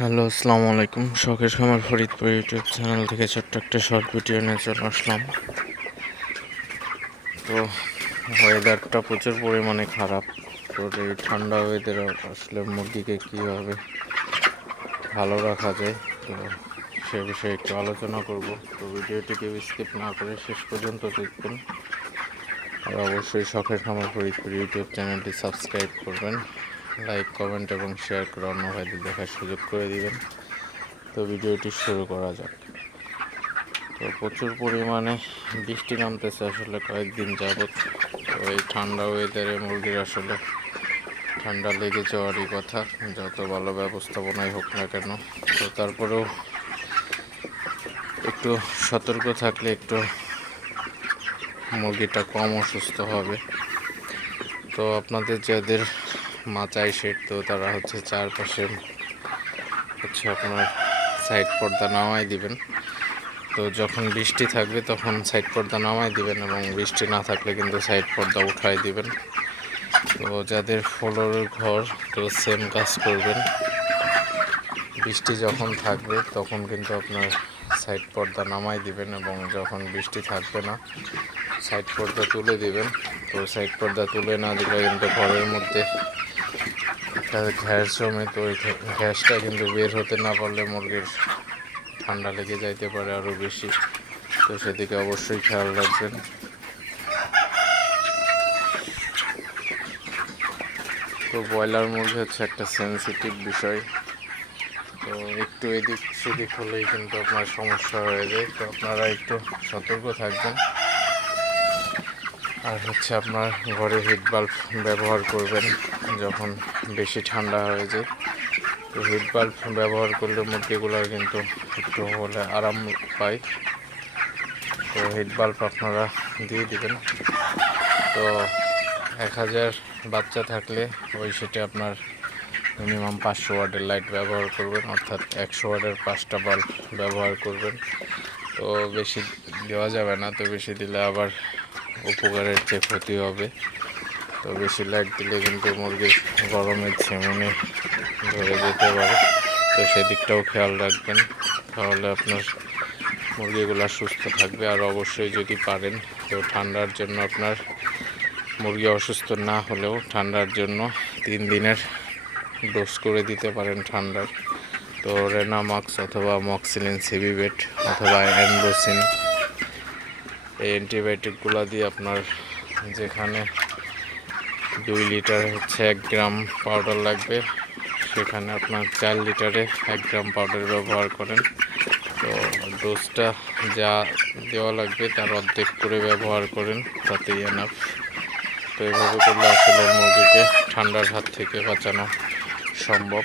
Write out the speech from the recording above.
Hello, আসসালামু আলাইকুম। শখের খামার ফরিদপুর ইউটিউব চ্যানেল থেকে ছোট্ট একটা শর্ট ভিডিও নিয়ে চলে আসলাম। তো ওয়েদারটা প্রচুর পরিমাণে খারাপ। তো, এই ঠান্ডা ওয়েদারে আসলে মুরগিকে কীভাবে ভালো রাখা যায়, তো সে বিষয়ে একটু আলোচনা করব। তো, ভিডিওটিকে স্কিপ না করে শেষ পর্যন্ত দেখবেন। আর অবশ্যই শখের খামার ফরিদপুর ইউটিউব চ্যানেলটি সাবস্ক্রাইব করবেন। লাইক কমেন্ট এবং শেয়ার করে অন্য ভাইদের দেখার সুযোগ করে দিবেন। তো ভিডিওটি শুরু করা যাক। তো প্রচুর পরিমাণে বৃষ্টি নামতেছে আসলে কয়েকদিন যাবৎ। তো এই ঠান্ডা ওয়েদারে মুরগির আসলে ঠান্ডা লেগে যাওয়ারই কথা। যত ভালো ব্যবস্থাপনাই হোক না কেন। তো তারপরেও একটু সতর্ক থাকলে একটু মুরগিটা কম অসুস্থ হবে। তো আপনাদের যাদের মাচাই শেড, তো তারা হচ্ছে চারপাশে হচ্ছে আপনার সাইড পর্দা নামাই দিবেন। তো যখন বৃষ্টি থাকবে তখন সাইড পর্দা নামাই দিবেন এবং বৃষ্টি না থাকলে কিন্তু সাইড পর্দা উঠাই দিবেন। তো যাদের ফ্লোরের ঘর তো সেম কাজ করবেন। বৃষ্টি যখন থাকবে তখন কিন্তু আপনার সাইড পর্দা নামাই দিবেন এবং যখন বৃষ্টি থাকবে না, সাইড পর্দা তুলে দিবেন। তো সাইড পর্দা তুলে না দিলে কিন্তু ঘরের মধ্যে গ্যাস জমে তো ওই ঘ্যাসটা কিন্তু বের হতে না পারলে মুরগির ঠান্ডা লেগে যাইতে পারে আরও বেশি। তো সেদিকে অবশ্যই খেয়াল রাখবেন। তো ব্রয়লার মুরগি হচ্ছে একটা সেন্সিটিভ বিষয়। তো একটু এদিক সেদিক হলেই কিন্তু আপনার সমস্যা হয়ে যায়। তো আপনারা একটু সতর্ক থাকবেন। আর হচ্ছে আপনার ঘরে হিট বাল্ব ব্যবহার করবেন যখন বেশি ঠান্ডা হয়ে যায়। তো হিট বাল্ব ব্যবহার করলে মুরগিগুলোর কিন্তু একটু হলে আরাম পায়। তো হিট বাল্ব আপনারা দিয়ে দিবেন। তো এক হাজার বাচ্চা থাকলে ওই সেটে আপনার মিনিমাম পাঁচশো ওয়ার্ডের লাইট ব্যবহার করবেন, অর্থাৎ একশো ওয়ার্ডের পাঁচটা বাল্ব ব্যবহার করবেন। তো বেশি দেওয়া যাবে না, তো বেশি দিলে আবার উপকারের চেয়ে ক্ষতি হবে। তো বেশি লাইট দিলে কিন্তু মুরগির গরমের ঝেমনে ধরে যেতে পারে। তো সেদিকটাও খেয়াল রাখবেন। তাহলে আপনার মুরগিগুলো সুস্থ থাকবে। আর অবশ্যই যদি পারেন, তো ঠান্ডার জন্য আপনার মুরগি অসুস্থ না হলেও ঠান্ডার জন্য তিন দিনের ডোজ করে দিতে পারেন ঠান্ডার। তো রেনামাক্স অথবা মক্সিলিন সিবিবেট অথবা অ্যান্ডোসিন এই অ্যান্টিবায়োটিকগুলো দিয়ে আপনার যেখানে দুই লিটার হচ্ছে এক গ্রাম পাউডার লাগবে, সেখানে আপনার চার লিটারে এক গ্রাম পাউডার ব্যবহার করেন। তো ডোজটা যা দেওয়া লাগবে তার অর্ধেক করে ব্যবহার করেন, তাতেই এনাফ তো এভাবে করলে আসলে মুরগিকে ঠান্ডার হাত থেকে বাঁচানো সম্ভব।